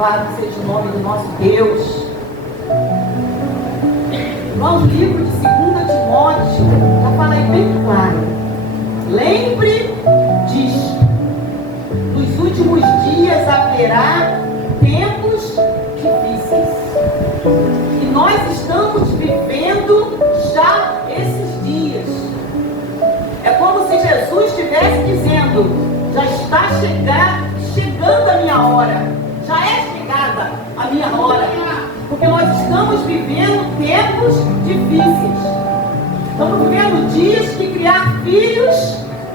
Louvado seja o nome do nosso Deus. No livro de 2 Timóteo, já fala aí bem claro. Lembre disso. Nos últimos dias haverá tempos difíceis. E nós estamos vivendo já esses dias. É como se Jesus estivesse dizendo: já está chegando a minha hora. Já é chegada a minha hora. Porque nós estamos vivendo tempos difíceis. Estamos vivendo dias que criar filhos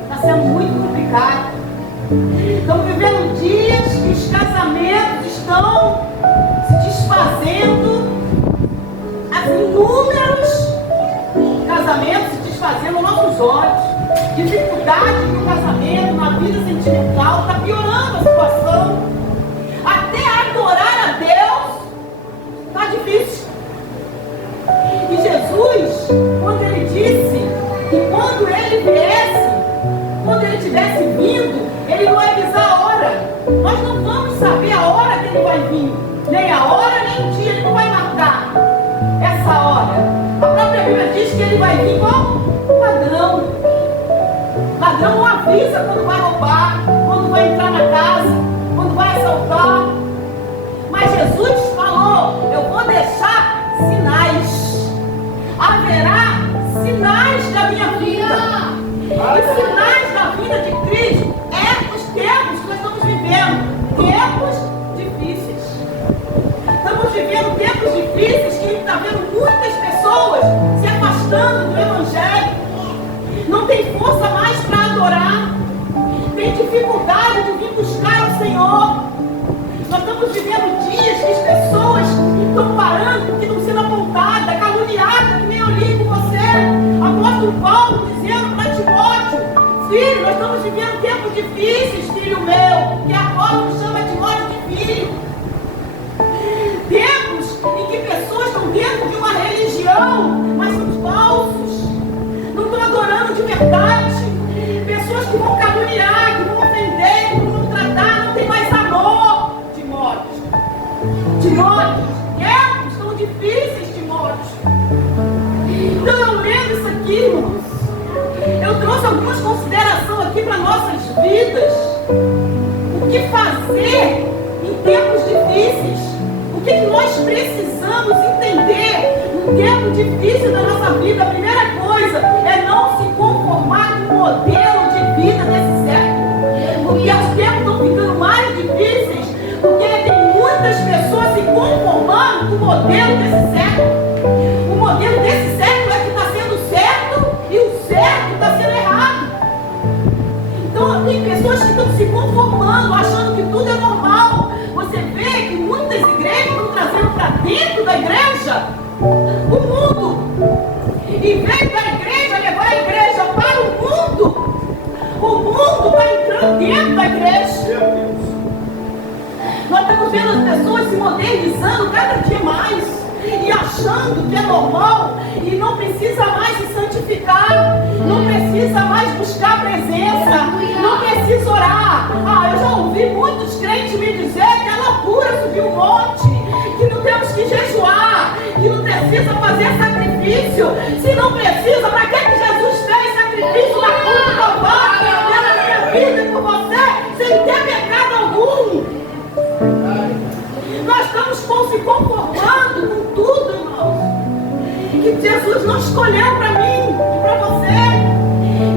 está sendo muito complicado. Estamos vivendo dias que os casamentos estão se desfazendo. Inúmeros casamentos se desfazendo aos nossos olhos. Dificuldade no casamento, na vida sentimental, está piorando a situação. Até adorar a Deus está difícil. E Jesus, quando ele disse que quando ele viesse, quando ele tivesse vindo, ele não vai avisar a hora. Nós não vamos saber a hora que ele vai vir, nem a hora, nem o dia. Ele não vai marcar essa hora. A própria Bíblia diz que ele vai vir como um ladrão. Ladrão não avisa quando vai roubar, quando vai entrar na casa, quando vai assaltar. Mas Jesus falou: eu vou deixar sinais. Haverá sinais da minha vida. E sinais da vida de Cristo é os tempos que nós estamos vivendo. Tempos difíceis. Estamos vivendo tempos difíceis que está vendo muitas pessoas se afastando do Evangelho. Não tem força mais para adorar. Tem dificuldade de vir buscar o Senhor. Nós estamos vivendo dias que as pessoas estão parando porque estão sendo apontadas, caluniadas, que nem eu li com você. Apóstolo Paulo dizendo para Timóteo: filho, nós estamos vivendo tempos difíceis, filho meu. Que Apóstolo chama Timóteo de filho. Tempos em que pessoas estão dentro de uma religião, mas são falsos. Não estão adorando de verdade. Pessoas que vão caluniar, que vão ofender, que vão tratar, não tem mais amor. Timóteo, tempos tão difíceis, Timóteo. Então eu lendo isso aqui, irmãos, eu trouxe algumas considerações aqui para nossas vidas. O que fazer em tempos difíceis? O que nós precisamos entender no tempo difícil da nossa vida? A primeira coisa é não se conformar com o modelo de vida desse século. Porque os tempos estão ficando mais difíceis, porque tem muitas pessoas se conformando com o modelo desse século. O modelo desse século é que está sendo certo e o certo está sendo errado. Então tem pessoas que estão se conformando, achando que tudo é normal. Você vê que muitas igrejas estão trazendo para dentro da igreja o mundo. Em vez da igreja levar a igreja para o mundo está entrando dentro da igreja. Nós estamos vendo as pessoas se modernizando cada dia mais e achando que é normal e não precisa mais se santificar, não precisa mais buscar presença, não precisa orar. Eu já ouvi muitos crentes me dizer que é loucura subir um monte, que não temos que jejuar, que não precisa fazer sacrifício. Se não precisa, para que Jesus fez sacrifício na cruz do Calvário pela minha vida e por você, sem ter pecado algum? Nós estamos se conformando com tudo, irmãos, que Jesus não escolheu para mim e para você.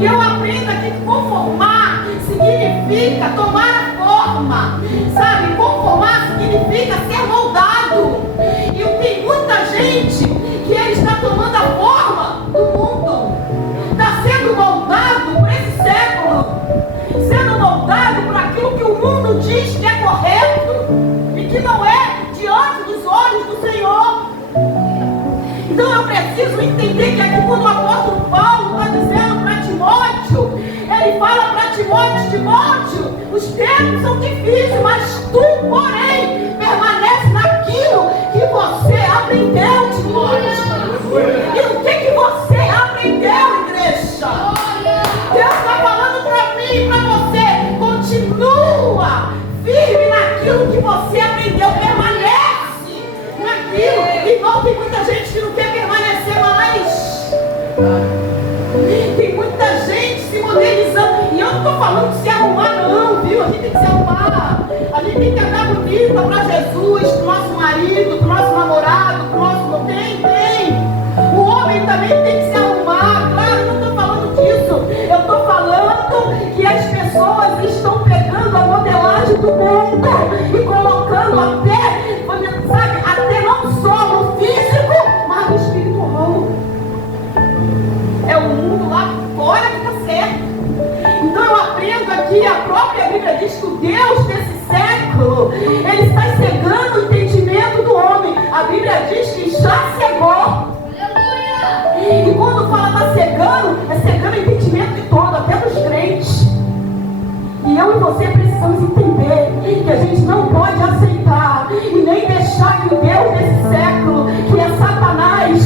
E eu aprendo aqui que conformar significa tomar a forma, sabe? Conformar significa ser moldado. E tem muita gente que ele está tomando a forma do mundo, está sendo moldado por esse século, sendo moldado por aquilo que o mundo diz que é correto e que não é diante dos olhos do Senhor. Então eu preciso entender que aqui quando o apóstolo Paulo está dizendo para Timóteo, ele fala para Timóteo: Timóteo, os tempos são difíceis, mas tu, porém, permanece naquilo que você aprendeu, Timóteo. E o que você aprendeu, igreja? Deus está falando para mim e para você: continua firme naquilo que você aprendeu. falando de se arrumar não, viu? A gente tem que se arrumar. A gente tem que andar bonita para Jesus, para o nosso marido, para o nosso namorado, para o nosso... Tem. O homem também tem que se arrumar. Claro, eu não estou falando disso. Eu estou falando que as pessoas estão pegando a modelagem do mundo e colocando até não só no físico, mas no espiritual. É o mundo lá fora que está certo. Então eu aprendo aqui, a própria Bíblia diz que o Deus desse século, ele está cegando o entendimento do homem. A Bíblia diz que já cegou. E quando fala está cegando, é cegando o entendimento de todo, até dos crentes. E eu e você precisamos entender que a gente não pode aceitar e nem deixar que o Deus desse século, que é Satanás,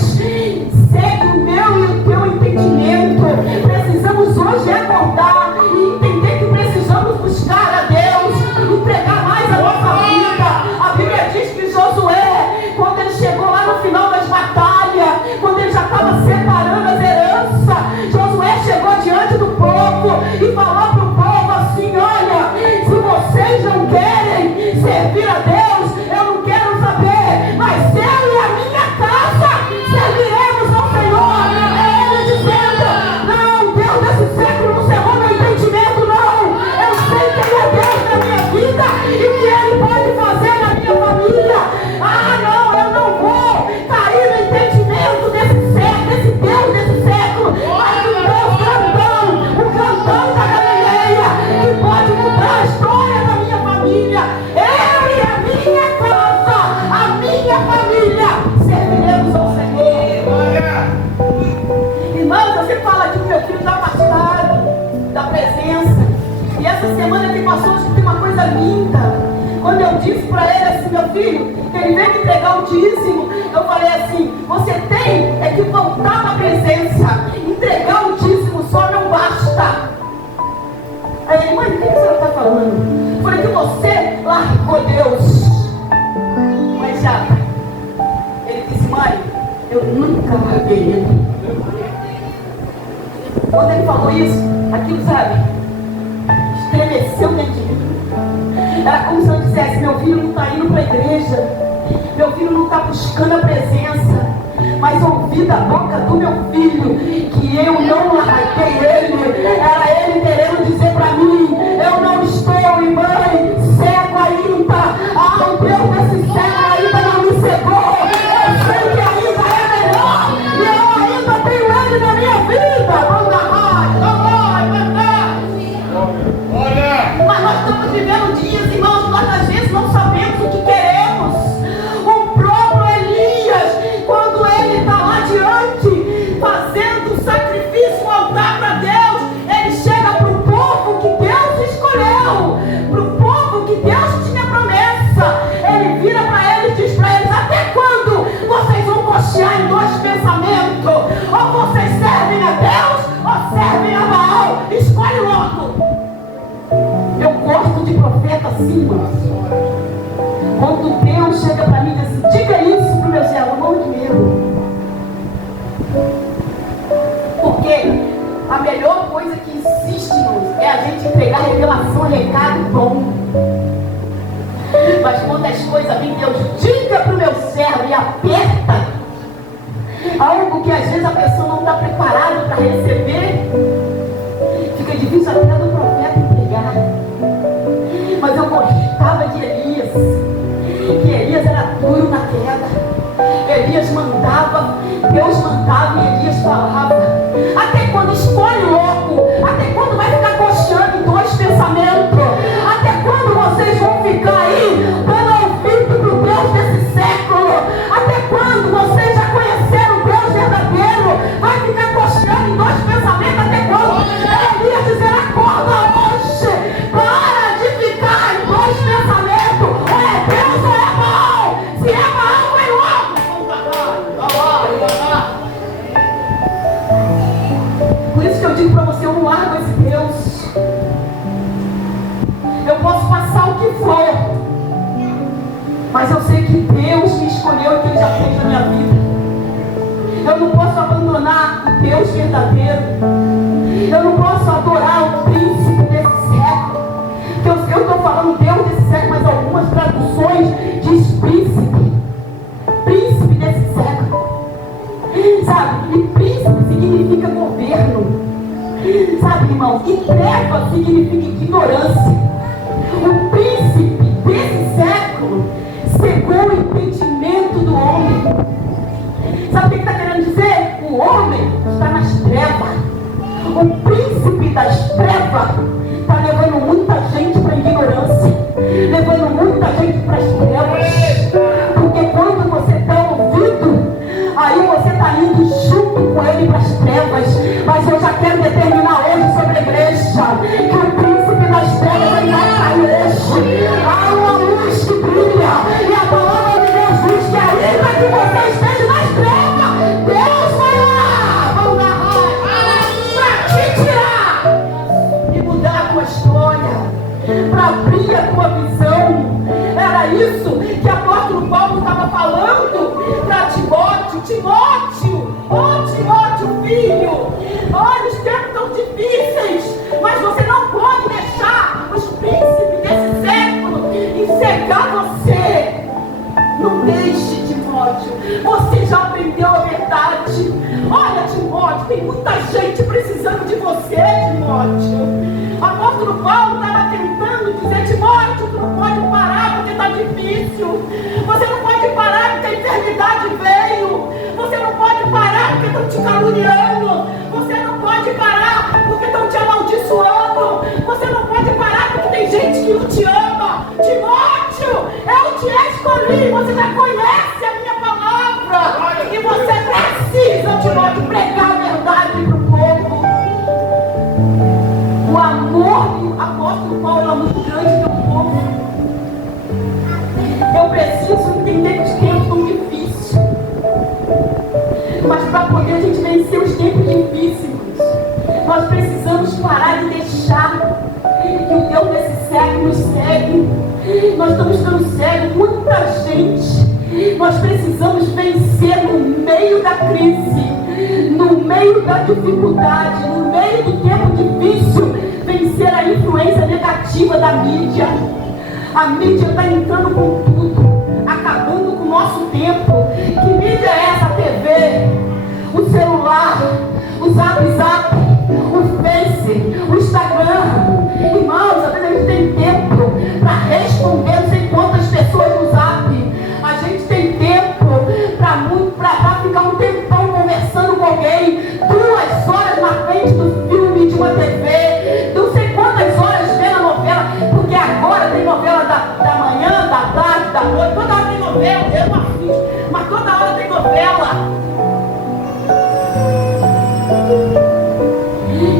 segue o meu e o teu entendimento. Precisamos hoje acordar e entender que precisamos buscar a Deus, entregar mais a nossa vida. A Bíblia diz que Josué, quando ele chegou lá no final das batalhas, quando ele já estava separando as heranças, Josué chegou diante do povo e falou para o povo assim: olha, se vocês não querem servir a Deus, eu não quero saber, mas eu e a minha casa serviremos ao Senhor. É ele dizendo: não, Deus desse século não cerrou meu entendimento, não. Eu sei que ele é Deus na minha vida e o que ele pode fazer na minha família. Ah, não, eu não vou cair no entendimento desse século, desse Deus desse século, mas o Deus grandão, o grandão da Galileia, que pode mudar a história da minha família. Eu e a minha casa, a minha família, serviremos ao Senhor. Irmãos, você fala que o meu filho está afastado da presença. E essa semana que passou, acho que tem uma coisa linda. Quando eu disse para ele assim: meu filho, ele veio me entregar o dízimo, eu falei assim: você tem é que voltar na presença. Entregar o dízimo só não basta. Aí ele: mãe, o que a senhora está falando? Eu falei que você largou Deus. Mas já, ele disse: mãe, eu nunca larguei ele. Quando ele falou isso, aquilo, sabe, estremeceu dentro de mim. Era como se eu dissesse: meu filho não está indo para a igreja, meu filho não está buscando a presença, mas ouvi da boca do meu filho que eu não larguei ele. Era ele querendo dizer para mim: eu não estou, mãe, cego ainda. Ah, o Deus desse cego ainda não me cegou. Eu sei que ainda é melhor e eu ainda tenho ele na minha vida. Mas nós estamos vivendo dias, irmãos, nós às vezes não sabemos o que queremos. O próprio Elias, quando ele está lá diante, fazendo um sacrifício, um altar para Deus, ele chega para o povo que Deus escolheu, para o povo que Deus tinha promessa. Ele vira para eles e diz para eles: até quando vocês vão cochear em dois pensamentos? Ou vocês servem a Deus ou servem a Baal? Escolhe logo. Eu gosto de profeta assim, irmãos. Quando Deus chega para mim e diz assim: diga isso para o meu servo, eu morro de medo. Porque a melhor coisa que existe, irmãos, é a gente entregar revelação, recado bom. Mas quando as coisas vêm, Deus diga para o meu servo e aperta. Algo que às vezes a pessoa não está preparada para receber, fica difícil até do profeta entregar. Mas eu gostava de Elias, que Elias era duro na queda. Elias mandava, Deus mandava e Elias falava. Até quando escolhe logo, até quando vai ficar coxando em dois pensamentos? Até quando vocês vão ficar aí dando ouvido para o Deus desse século? Até quando vocês já conheceram o Deus verdadeiro? Vai ficar coxando em dois pensamentos? Até quando? Elias dizer: acorda hoje, para de ficar em dois pensamentos. Ou é Deus ou é mal. Se é mal, vai logo. Por isso que eu digo para você: eu não largo esse Deus. Eu posso passar o que for, mas eu sei que Deus me escolheu e que Ele já fez na minha vida. Eu não posso abandonar o Deus verdadeiro. Eu não posso adorar o príncipe desse irmãos, que treva significa ignorância. O príncipe desse século cegou o entendimento do homem. Sabe o que está querendo dizer? O homem está nas trevas. O príncipe das trevas está levando muita gente para a ignorância, levando muita gente para as trevas. Porque quando você está ouvindo, aí você está indo junto com ele para as trevas. Mas eu já quero determinar hoje sobre a igreja que o príncipe das trevas vai cair hoje. Há uma luz que brilha, e a palavra de Deus diz que ainda que você esteja nas trevas, Deus vai lá, vão dar para te tirar e mudar a tua história, para abrir a tua visão. Era isso que o apóstolo Paulo estava falando para Timóteo. Timóteo, filho, olha, os tempos estão difíceis, mas você não pode deixar os príncipes desse século encegar você. Não deixe, Timóteo, você já aprendeu a verdade. Olha, Timóteo, tem muita gente precisando de você, Timóteo. O apóstolo Paulo estava tentando dizer: Timóteo, tu não pode parar porque está difícil. Você não pode parar porque a enfermidade veio. Você não pode parar porque estão te caluniando. Você não pode parar porque estão te amaldiçoando. Você não pode parar porque tem gente que não te ama. Timóteo, eu te escolhi. Você já conhece a minha palavra. E você precisa, Timóteo, pregar a verdade para o povo. O amor do apóstolo Paulo é muito grande pelo povo. Eu preciso entender que os tempos estão difíceis. Mas para poder a gente vencer os tempos difíceis, nós precisamos parar de deixar que o Deus desse século nos segue. Nós estamos ficando cegos, muita gente. Nós precisamos vencer no meio da crise, no meio da dificuldade, no meio do tempo difícil, vencer a influência negativa da mídia. A mídia está entrando com tudo, acabando com o nosso tempo. Que mídia é essa? A TV, o celular, o Zap, o Face, o Instagram. Irmãos, às vezes a gente tem tempo para responder não sei quantas pessoas no Zap. A gente tem tempo para ficar um tempão conversando com alguém, 2 horas na frente do filme de uma TV, não sei quantas horas vendo a novela, porque agora tem novela da manhã, da tarde, da noite, toda hora tem novela, eu não assisto, mas toda hora tem novela.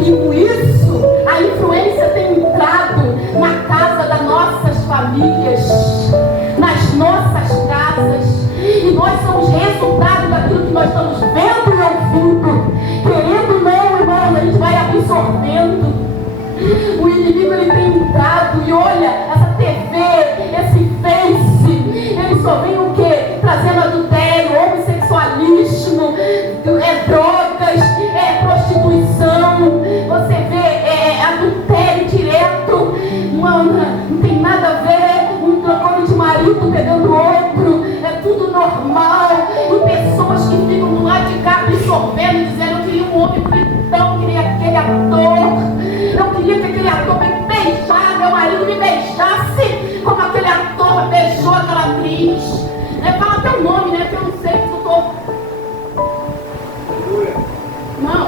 E com isso, a influência tem entrado na casa das nossas famílias, nas nossas casas. E nós somos resultado daquilo que nós estamos vendo e ouvindo. Querendo ou não, irmãos, a gente vai absorvendo. O inimigo, ele tem entrado. E olha, essa TV, esse Face, ele só vem o quê? Trazendo adultério, homossexualismo, drogas, prostituição. Você vê adultério direto. Mano, não tem nada a ver. Um trocando de marido pegando outro. É tudo normal. E pessoas que ficam do lado de cá absorvendo, dizendo: eu queria um homem bonitão, queria aquele ator. Eu queria que aquele ator me beijasse, meu marido me beijasse como aquele ator beijou aquela atriz. Fala até o nome, né? Que eu não sei se eu estou. Não,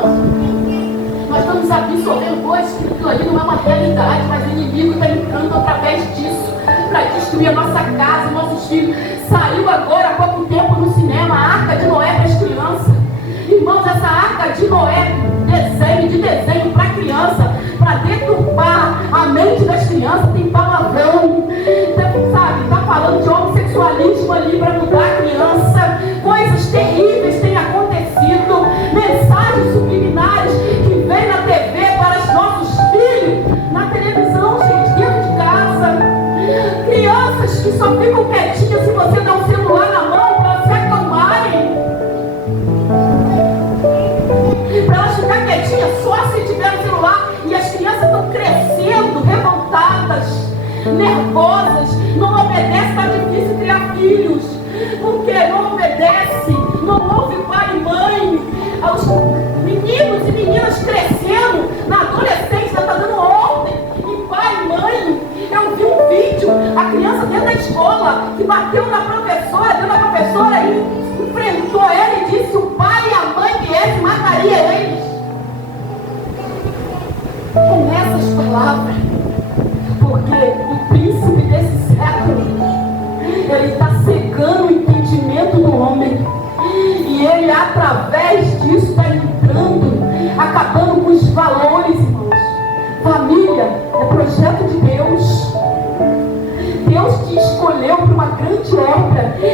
nós estamos absorvendo coisas que aquilo ali não é uma realidade, mas o inimigo está entrando através disso para destruir a nossa casa, nossos filhos. Saiu agora há pouco tempo no cinema a Arca de Noé para as crianças. Irmãos, essa Arca de Noé, desenho para criança, para deturpar a mente das crianças, tem palavrão, sabe? Está falando de homossexualismo ali para mudar a criança. Coisas terríveis têm acontecido, mensagens subliminares que vêm na TV para os nossos filhos, na televisão, gente, dentro de casa. Crianças que só ficam quietinhas se você dá um celular na mão para se acalmarem. Para elas ficarem quietinhas só se tiver o celular. E as crianças estão crescendo, revoltadas, nervosas, não obedecem, está difícil criar filhos. Por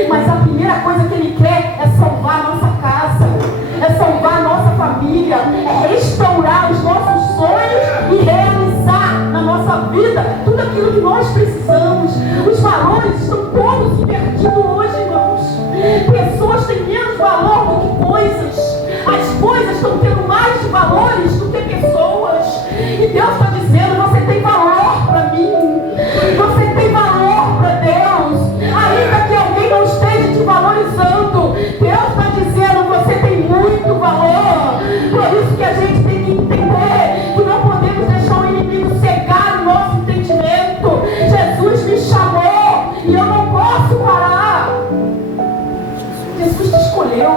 Mas a primeira coisa que Ele quer é salvar a nossa casa, é salvar a nossa família, é restaurar os nossos sonhos e realizar na nossa vida tudo aquilo que nós precisamos. Os valores estão todos invertidos hoje, irmãos. Pessoas têm menos valor do que coisas. As coisas estão tendo mais valores do que pessoas. E Deus está dizendo: você tem valor para mim, você tem valor para Deus. Ainda que alguém não esteja te valorizando, Deus está dizendo: você tem muito valor. Por isso que a gente tem que entender que não podemos deixar o inimigo cegar o nosso entendimento. Jesus me chamou e eu não posso parar. Jesus te escolheu.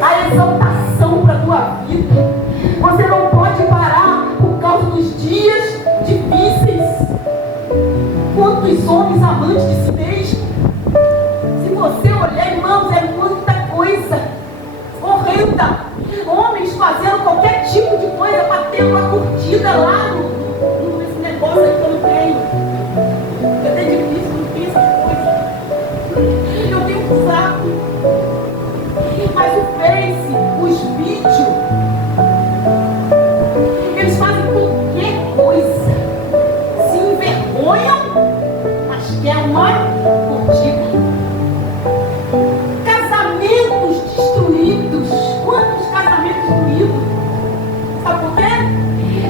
A exaltação para a tua vida. Você não pode parar por causa dos dias difíceis. Quantos homens amantes de si mesmo? Se você olhar, irmãos, é muita coisa horrenda. Homens fazendo qualquer tipo de coisa para ter uma curtida lá nesse negócio aí que eu não tenho. É até difícil, não pensa as coisas. Eu tenho um saco. Mas o Face, os vídeos, eles fazem qualquer coisa. Se envergonham, mas quer uma curtida. Casamentos destruídos. Quantos casamentos destruídos? Sabe por quê?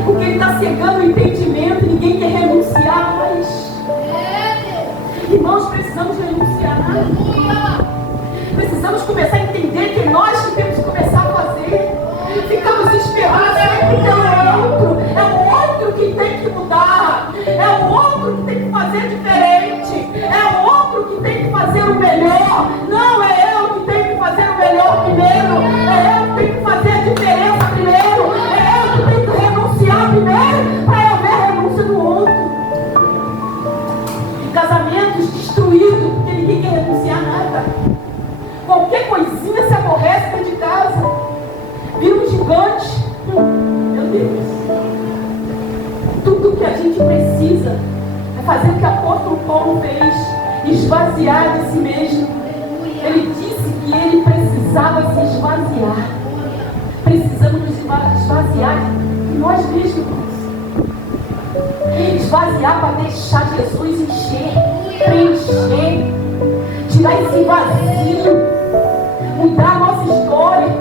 Porque ele está cegando o entendimento e ninguém quer renunciar mais. Irmãos, precisamos renunciar. Precisamos começar a entender que nós que temos que começar a fazer. Ficamos esperando sempre pelo outro. É o outro que tem que mudar. É o outro que tem que fazer diferente. É o outro que tem que fazer o melhor. Não é eu que tenho que fazer o melhor primeiro. É eu que tenho que fazer a diferença primeiro. É eu que tenho que renunciar primeiro para eu ver a renúncia do outro. Casamentos destruídos porque ninguém quer renunciar nada. Qualquer coisinha se aborrece dentro de casa. Vira um gigante. Meu Deus. Tudo que a gente precisa é fazer o que o apóstolo Paulo fez. Esvaziar de si mesmo. Ele disse que ele precisava se esvaziar. Precisamos nos esvaziar de nós mesmos. Esvaziar para deixar Jesus encher, preencher, tirar esse vazio, mudar a nossa história.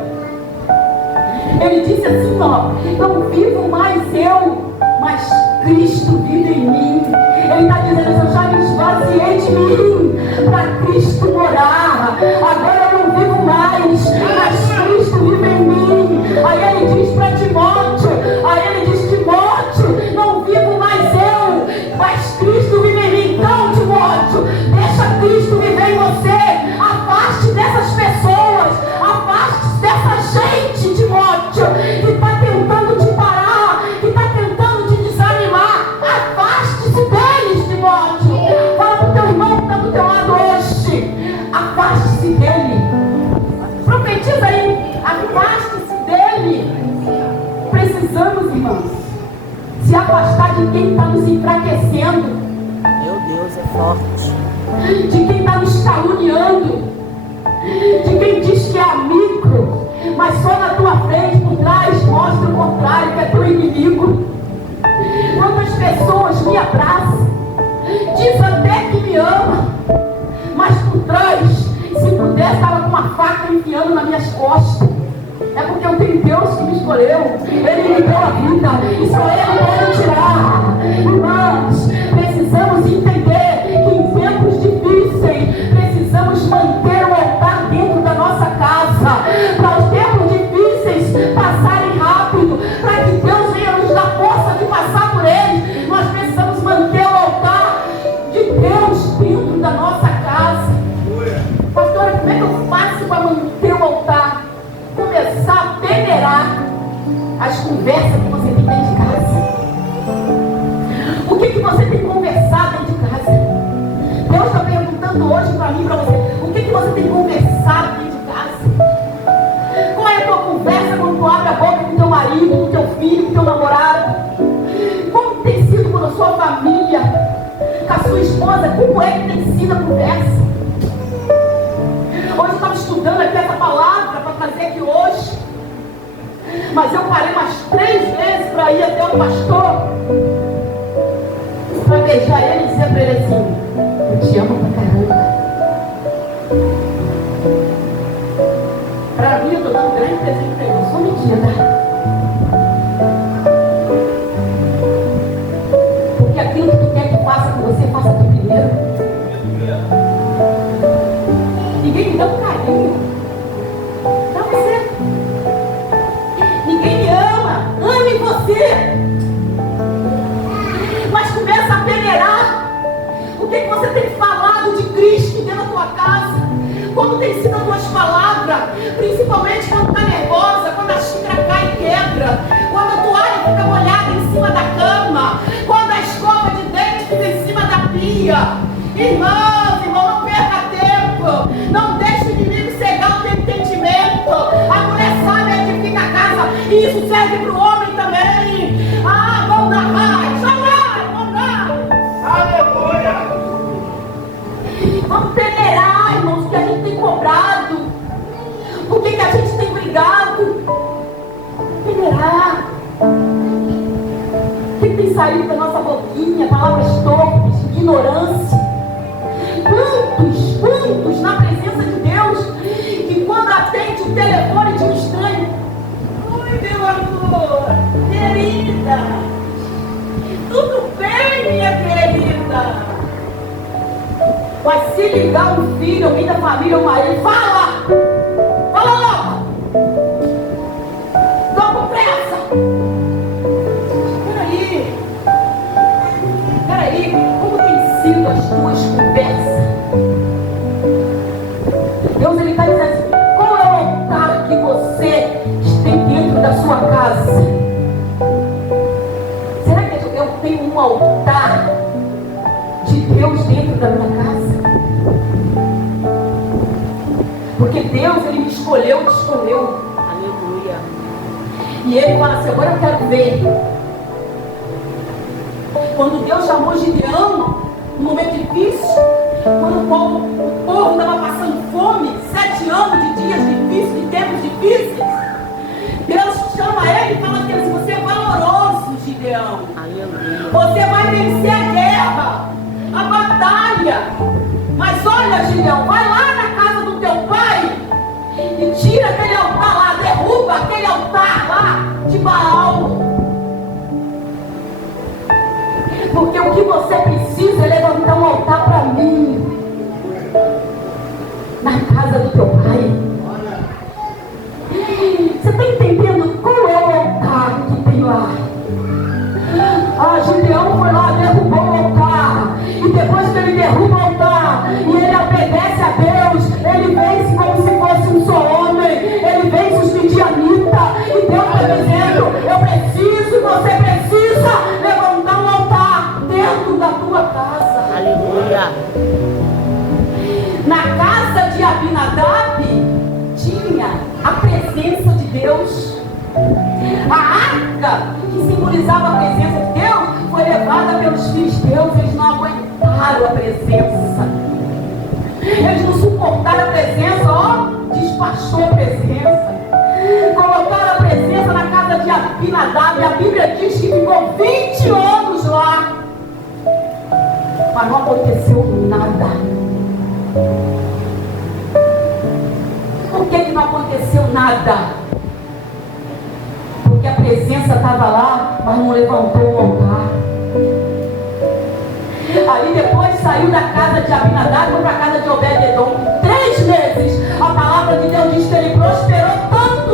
Ele disse assim, ó: não vivo mais eu, mas Cristo vive em mim. Ele está dizendo: eu já me esvaziei de mim para Cristo morar. Agora eu não vivo mais, mas Cristo vive em mim. Aí ele diz para Timóteo, Timóteo, não vivo mais eu, mas Cristo vive em mim. Então, Timóteo, deixa Cristo viver em você. Afaste dessas pessoas, afaste dessa gente, Timóteo, que está tentando te parar, que está tentando te desanimar. Afaste-se deles, Timóteo. Fala para o teu irmão que está do teu lado hoje. Afaste-se dele. Profetiza aí. Afaste-se dele. Precisamos, irmãos, se afastar de quem está nos enfraquecendo. Meu Deus, é forte. De quem está nos caluniando. De quem diz que é amigo, mas só na tua frente, por trás, mostra o contrário, que é teu inimigo. Quantas pessoas me abraçam, diz até que me ama, mas por trás, se pudesse, estava com uma faca enfiando nas minhas costas. É porque eu tenho Deus que me escolheu. Ele me deu a vida e só Ele pode tirar. Irmãos, precisamos entender que em tempos difíceis precisamos manter o altar dentro da nossa casa, para os tempos difíceis passarem rápido, para que Deus venha nos dar força de passar por eles. Nós precisamos manter o altar de Deus dentro da nossa casa. Pastora, como é que eu faço para manter o altar? Começar a venerar as conversas que você tem dentro de casa. O que você tem conversado dentro de casa? Deus está perguntando hoje para mim e para você: o que você tem conversado dentro de casa? Qual é a tua conversa quando tu abre a boca com teu marido, com teu filho, com teu namorado? Como tem sido com a sua família, com a sua esposa? Como é que tem sido a conversa? Hoje eu estava estudando aqui essa palavra para trazer aqui hoje. Mas eu parei umas 3 vezes para ir até o pastor, para beijar ele e dizer para ele assim: eu te amo pra caramba. Para mim, eu estou dando um grande presente para ele, não sou mentira. Porque aquilo que tu quer que faça com você, faça tu primeiro. Ninguém me dá um carinho. Não você. Ninguém me ama. Ame você. Mas começa a peneirar. O que você tem falado de Cristo dentro da tua casa? Como tem sido as tuas palavras? Principalmente quando está nervosa, quando a xícara cai e quebra, quando a toalha fica molhada em cima da cama, quando a escova de dente fica em cima da pia. Irmão, não perca tempo. Não deixe o inimigo cegar o teu entendimento. A mulher sabe edifica a casa. E isso serve para o homem também. Ah, vamos dar mais. Vamos dar. Aleluia. Vamos peneirar, irmãos, o que a gente tem cobrado. Por que a gente tem brigado? Peneirar. O que tem saído da nossa boquinha? Palavras torpes, ignorância. Quantos na presença de Deus que quando atende o telefone de um estranho: oi, meu amor, querida, tudo bem, minha querida? Mas se ligar um filho, alguém da família, o marido, fala logo, tô com pressa. Peraí, como tem sido as tuas conversas? Deus, Ele está dizendo assim: qual é o altar que você tem dentro da sua casa? Será que eu tenho um altar de Deus dentro da minha casa? Porque Deus, Ele me escolheu, te escolheu. Aleluia. E Ele fala assim: agora eu quero ver. Quando Deus chamou Gideão, num momento difícil, quando o povo estava passando fome, 7 anos de dias difíceis, de tempos difíceis, Deus chama ele e fala assim: você é valoroso, Gideão. Aleluia. Você vai vencer a guerra, a batalha. Mas olha, Gideão, vai lá na casa do teu pai e tira aquele altar lá, derruba aquele altar lá de Baal. Porque o que você precisa é levantar um altar para mim na casa do teu pai. Você está entendendo qual é o altar que tem lá? Ah, Gideão foi lá, derrubou o altar. E depois que ele derruba o altar e ele obedece a Deus, ele vence como se fosse um só homem. Ele vence os midianitas. E Deus está dizendo: eu preciso, você precisa levantar um altar dentro da tua casa. Aleluia. Na casa de Abinadab tinha a presença de Deus. A arca, que simbolizava a presença de Deus, foi levada pelos filhos de Deus. Eles não aguentaram a presença. Eles não suportaram a presença, despachou a presença. Colocaram a presença na casa de Abinadab. E a Bíblia diz que ficou 20 anos lá. Mas não aconteceu nada. Por que não aconteceu nada? Porque a presença estava lá, mas não levantou o altar. Aí depois saiu da casa de Abinadab e foi para a casa de Obed-edom. 3 meses, a palavra de Deus diz que ele prosperou tanto.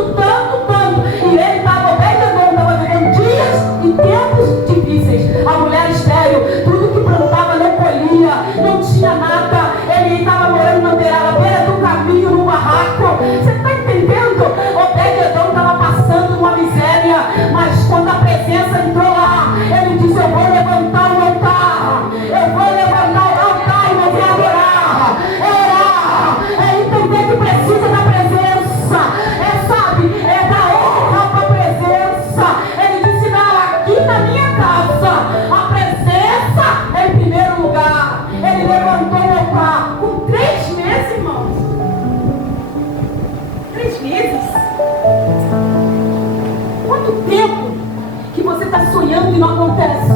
E ele estava, Obed-edom estava vivendo dias e tempos difíceis. A mulher estéril, tudo que plantava não colhia, não tinha nada. Ele estava morando na beira do caminho, no barraco. Você está entendendo? Obed-edom estava passando uma miséria, mas quando a presença entrou lá, ele disse: eu vou levantar o altar. Eu vou levantar o altar e vou me adorar. É orar. É entender que precisa da presença. É, sabe, está sonhando e não acontece?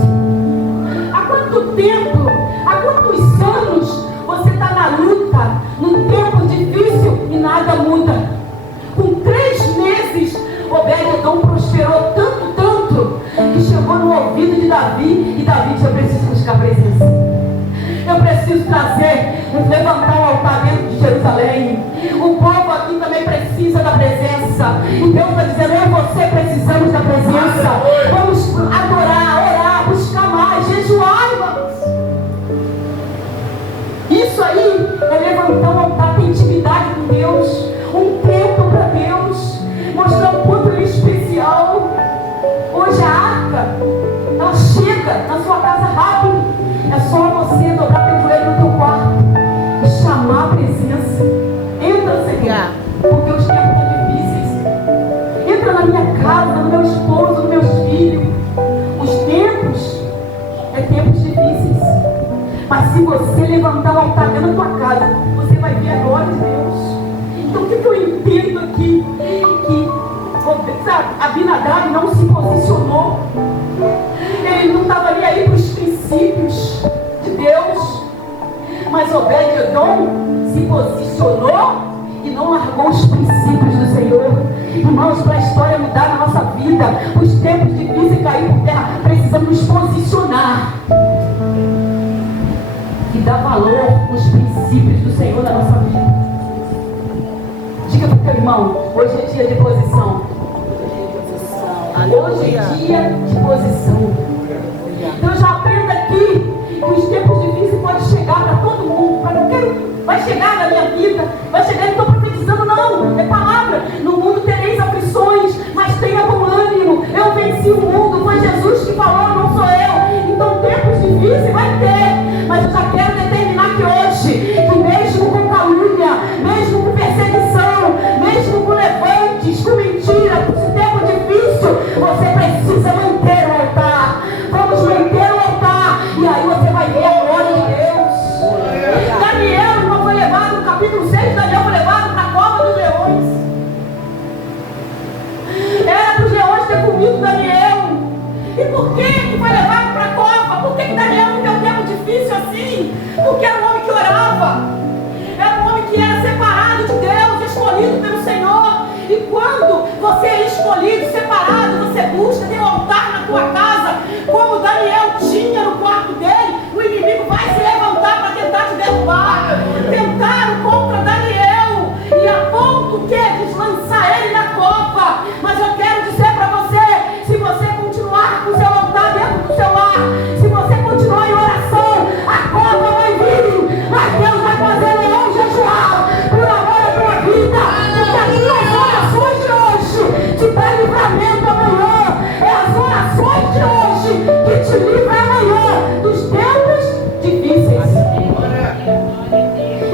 Há quanto tempo, há quantos anos você está na luta, num tempo difícil e nada muda? Com 3 meses, Obed-Edom prosperou tanto, que chegou no ouvido de Davi, e Davi disse: eu preciso buscar presença. Eu preciso levantar um altar dentro de Jerusalém. O povo aqui também precisa da presença. E Deus está dizendo: eu e você precisamos da presença. Vamos adorar, orar, buscar mais, jejuar, irmãos. Isso aí é levantar um altar, ter intimidade com Deus, um tempo para Deus, mostrar o quanto Ele é especial. Hoje a arca, ela chega na sua casa rápido. É só você dobrar teu joelho no teu quarto e chamar a presença. Entra, Senhor, porque os tempos estão difíceis. Entra na minha casa, no meu esposo, nos meus filhos. Os tempos é tempos difíceis. Mas se você levantar o altar dentro da tua casa, você vai ver a glória de Deus. Então o que eu entendo aqui? Que, sabe, Abinadab não se posicionou. Ele não estava nem aí para os princípios de Deus. Mas Obed-Edom se posicionou e não largou os princípios do Senhor. Irmãos, para a história mudar na nossa vida, os tempos difíceis cair por terra, precisamos nos posicionar e dar valor aos princípios do Senhor na nossa vida. Diga para o teu irmão: hoje é dia de posição. Hoje é dia de posição. Então já aprenda aqui que os tempos difíceis podem chegar para todo mundo. Vai chegar na minha vida, vai chegar, não estou profetizando, não, é palavra. No mundo tereis aflições, mas tenha bom ânimo. Eu venci o mundo, foi Jesus que falou, não sou eu. Então tempos difíceis vai ter, mas eu já quero determinar que hoje, que mesmo com calúnia, mesmo com perseguição, mesmo com levantes, com mentira, com esse tempo difícil, você precisa manter o altar. Vamos manter o altar, e aí você vai ver a glória de Deus. Daniel não foi levado, no capítulo 6, Daniel foi levado para a cova dos leões. Era para os leões ter comido Daniel. E por que foi levado para a cova? Por que Daniel não teve um tempo difícil assim? Porque era um homem que orava. Era um homem que era separado de Deus, escolhido pelo Senhor. E quando você é escolhido, separado, você busca, tem um altar na tua casa, como Daniel tinha no quarto dele, o inimigo vai se levantar para tentar te derrubar. Tentaram contra Daniel e a ponto que deslançar ele na cova. Mas eu quero dizer para você, se você continuar com o seu altar dentro do seu lar, se você continuar em oração, a cova vai vir, mas Deus vai fazer leão jejuar por amor à tua vida, porque as tuas orações de hoje te dá livramento amanhã. É as orações de hoje que te livra amanhã dos tempos difíceis.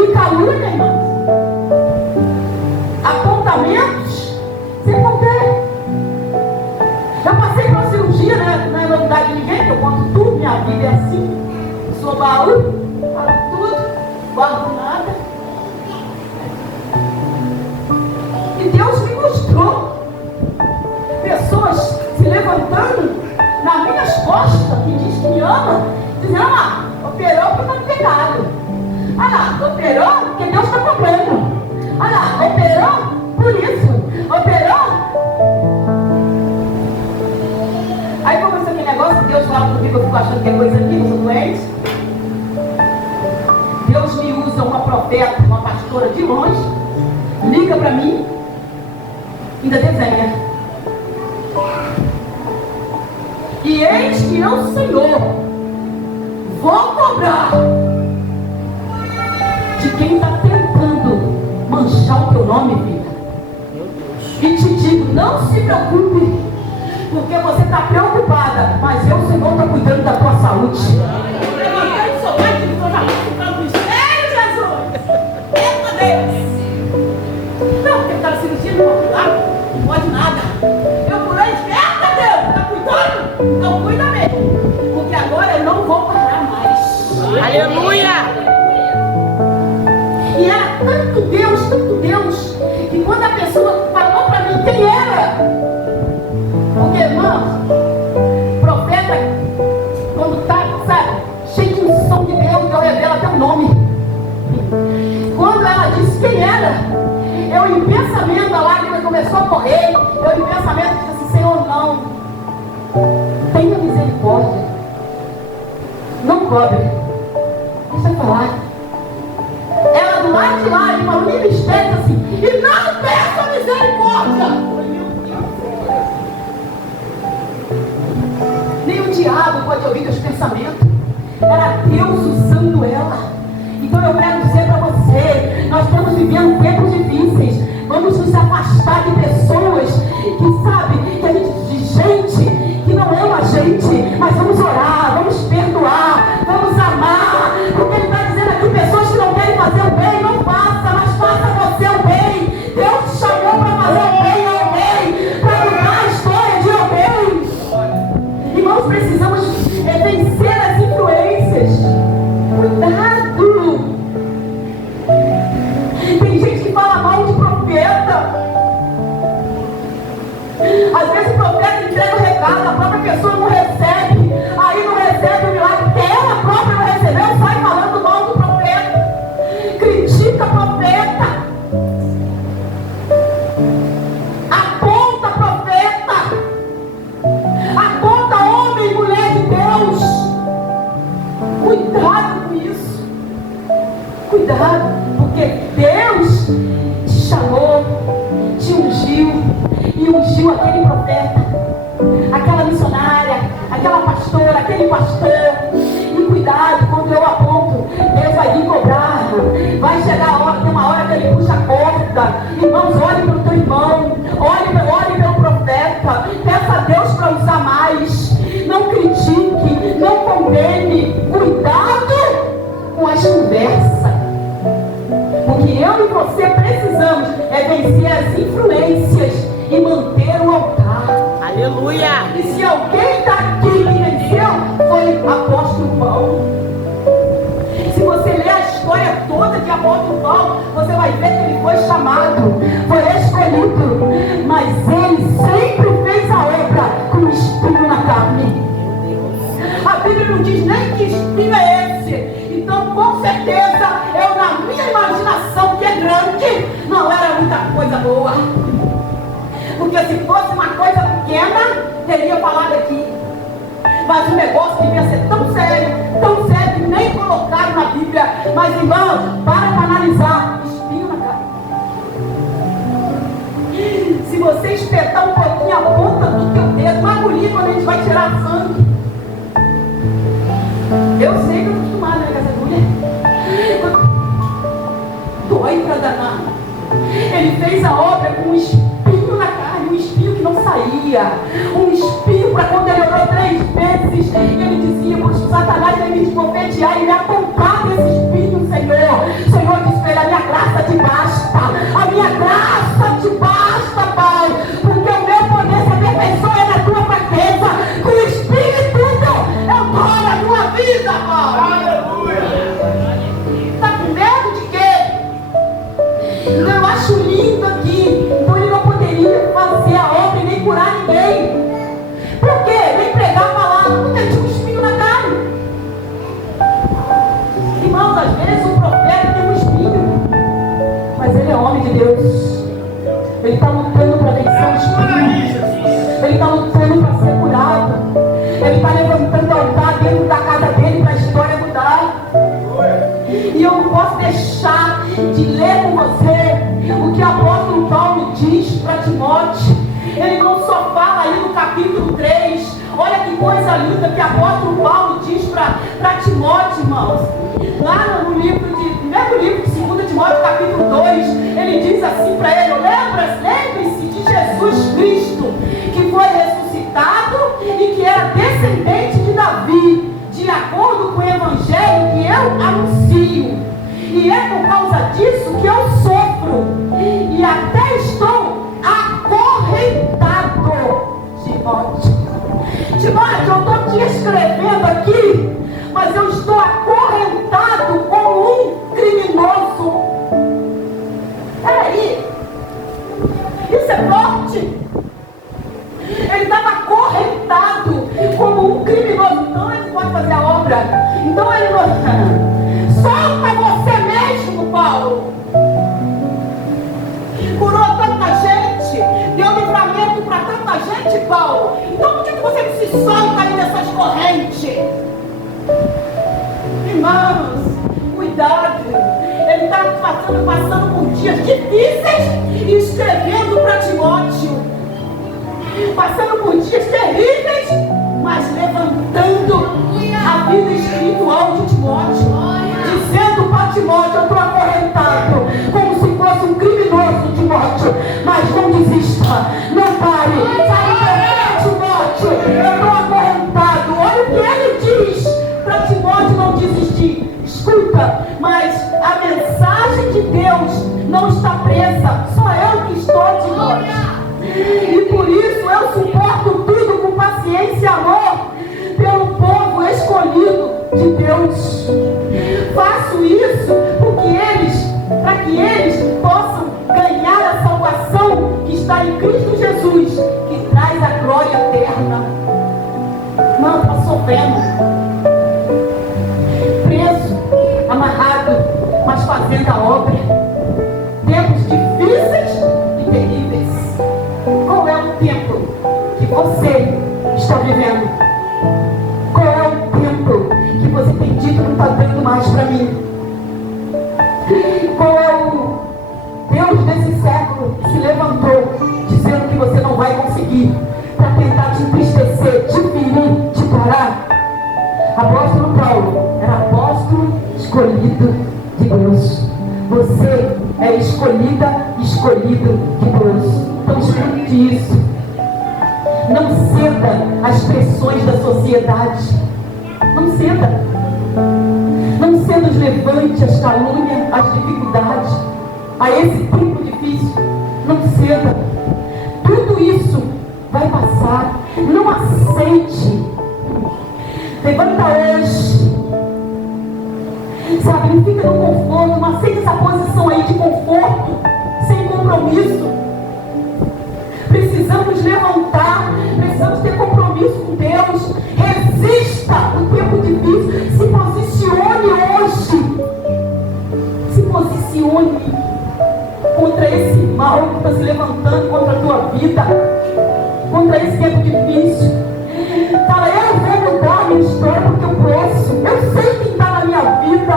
E calúnia, irmão, apontamentos, sem conter. Eu passei por uma cirurgia, né? Não é novidade de ninguém, que eu conto tudo, minha vida é assim. Sou baú, falo tudo, guardo nada. E Deus me mostrou pessoas se levantando nas minhas costas, que diz que me ama, dizendo: ah lá, operou porque está pecado. Ah lá, operou porque Deus está cobrando. Ah lá, operou por isso. Operou. Aí começou aquele negócio, Deus fala comigo, eu fico achando que é coisa minha, eu sou doente. Deus me usa uma profeta, uma pastora de longe, liga para mim, ainda desenha. E eis que eu, Senhor, vou cobrar de quem está tentando manchar o teu nome, vida. E te digo, não se preocupe, porque você está preocupada, mas eu, Senhor, estou cuidando da tua saúde. Levantei o seu pai que estou já ficando mistério, Jesus. Eita Deus. Não, porque está na cirurgia, não pode cuidar, não pode nada. Eu curei, eita Deus, está cuidando? Então cuida mesmo, porque agora eu não vou parar mais. Aleluia! E era tanto Deus, que quando a pessoa falou para mim quem era, porque, irmãos, cobre. Deixa eu falar. Ela do lado de lá, ele falou, me estende assim, e não peça misericórdia. Nem o diabo pode ouvir teus pensamentos. Era Deus usando ela. Então eu quero dizer para você, nós estamos vivendo tempos difíceis. Vamos nos afastar de pessoas que sabem, de gente que não ama a gente, mas vamos orar, vamos perdoar, vamos amar. Porque ele está dizendo aqui, pessoas que não querem fazer o bem, não faça, mas faça você o bem. Deus te chamou para fazer o bem a alguém, para mudar a história de alguém. Irmãos, precisamos vencer as influências. Cuidado! Tem gente que fala mal de profeta. Às vezes o profeta entrega o recado, a própria pessoa não recebe. Aí não recebe o milagre, que ela própria não recebeu, sai falando mal do profeta. Critica o profeta. Aponta profeta. Aponta homem e mulher de Deus. Cuidado com isso. Cuidado, porque Deus te chamou, te ungiu e ungiu aquele profeta, aquela missionária, aquela pastora, aquele pastor. E cuidado, quando eu aponto, Deus vai vir cobrar. Vai chegar a hora, tem uma hora que ele puxa a corda. Irmãos, olhe para o teu irmão, olhe pelo profeta, peça a Deus para usar mais. Não critique, não condene. Cuidado com as conversas. O que eu e você precisamos é vencer as influências e manter o altar. Aleluia! E se alguém daqui que venceu, foi apóstolo Paulo. Se você ler a história toda de apóstolo Paulo, você vai ver que ele foi chamado, foi escolhido, mas ele sempre fez a obra com o espinho na carne. A Bíblia não diz nem que espinho é esse. Então, com certeza, eu na minha imaginação, que é grande, não era muita coisa boa. Porque se fosse uma coisa pequena, teria falado aqui. Mas o negócio devia ser tão sério que nem colocaram na Bíblia. Mas, irmãos, para analisar. Espinho na cara. Se você espetar um pouquinho a ponta do teu dedo, uma agulha quando a gente vai tirar sangue. Eu sei que eu estou acostumada, né, com essa agulha. Dói pra danar. Ele fez a obra com um espinho na carne, um espinho que não saía. Um espinho para quando ele orou 3 vezes, ele dizia para o Satanás ele me desbofetear e me apontar desse espinho, Senhor. Senhor disse para ele, a minha graça te basta. A minha graça te basta, Pai. Porque o meu poder se aperfeiçoa na tua fraqueza. Com o Espírito eu dou na tua vida, Pai. Aleluia. Está com medo de quê? Eu acho lindo aqui. Então ele não poderia fazer a obra e nem curar ninguém. Por quê? Nem pregar a palavra, porque tinha um espinho na carne. Irmãos, às vezes o profeta tem um espinho, mas ele é homem de Deus. Ele está lutando para vencer o espinho. Ele está lutando para ser curado. Ele está levantando altar dentro da casa dele para a história mudar. E eu não posso deixar de ler com você o que o apóstolo Paulo diz para Timóteo. Ele não só fala aí no capítulo 3. Olha que coisa linda que o apóstolo Paulo diz para Timóteo, irmãos. Lá no livro primeiro livro de 2 Timóteo, capítulo 2, ele diz assim para ele: lembre-se de Jesus Cristo, que foi ressuscitado e que era descendente de Davi, de acordo com o evangelho que eu anuncio. E é por causa disso que eu sofro e até estou acorrentado. Timóteo, eu estou te escrevendo aqui, mas eu estou acorrentado como um criminoso. Peraí, isso é forte. Ele estava acorrentado como um criminoso. Então ele pode fazer a obra. Então ele não... Solta você mesmo, Paulo. Curou tanta gente, deu livramento para tanta gente, Paulo. Então por que você não se solta aí dessas correntes? cuidado. Ele está passando por dias difíceis e escrevendo para Timóteo. Passando por dias terríveis, mas levantando a vida espiritual de Timóteo. Dizendo para Timóteo: eu estou acorrentado, como se fosse um criminoso, Timóteo. Mas não desista, não pare. Sabe o que é, Timóteo? Eu estou acorrentado. Olha o que ele diz para Timóteo não desistir. Escuta, mas a mensagem de Deus não está presa. Só eu que estou, Timóteo. E por isso eu suporto tudo com paciência e amor pelo povo escolhido de Deus. Faço isso para que eles possam ganhar a salvação que está em Cristo Jesus, que traz a glória eterna. Não, está sofrendo, preso, amarrado, mas fazendo a obra. Tempos difíceis e terríveis. Qual é o tempo que você está vivendo? Qual é o tempo que você tem dito que não está dando mais para mim? Qual é o Deus desse século que se levantou dizendo que você não vai conseguir, para tentar te entristecer, te ferir, te parar? Apóstolo Paulo era apóstolo escolhido de Deus. Você é escolhida, escolhido de Deus. Então escute isso. Não ceda às pressões da sociedade. Não ceda. Não ceda os levantes, as calúnias, as dificuldades, a esse tempo difícil. Não ceda. Tudo isso vai passar. Não aceite. Levanta hoje. Sabe, não fica no conforto. Não aceita essa posição aí de conforto, sem compromisso. Precisamos levantar, precisamos ter compromisso com Deus. Resista o tempo difícil. Se posicione hoje. Se posicione contra esse mal que está se levantando contra a tua vida, contra esse tempo difícil. Fala: eu vou mudar a minha história porque eu posso. Eu sei quem está na minha vida.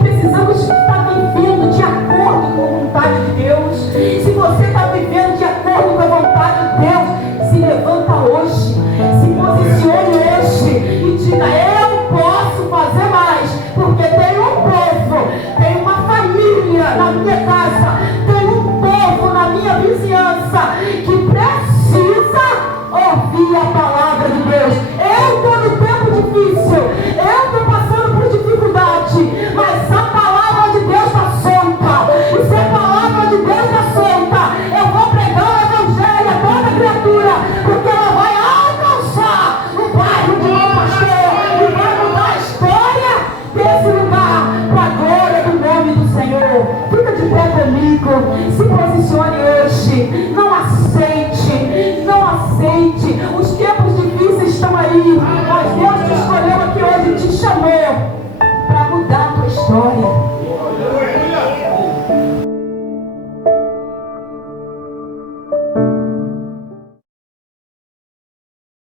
Precisamos estar vivendo de acordo com a vontade de Deus. Se você está vivendo de acordo com a vontade de Deus, se levanta hoje, se posicione hoje e diga: eu posso fazer mais, porque tem um povo, tem uma família na minha casa, tem um povo na minha vizinhança que precisa ouvir a palavra de Deus. Eu estou no tempo difícil, eu estou passando por dificuldade, mas a palavra de Deus está solta. E se a palavra de Deus está solta, eu vou pregar o evangelho a toda criatura, porque ela vai alcançar o bairro de meu pastor e vai mudar a história desse lugar para a glória do nome do Senhor. Fica de pé comigo, se posicione hoje. Não aceite. Os tempos difíceis estão aí, mas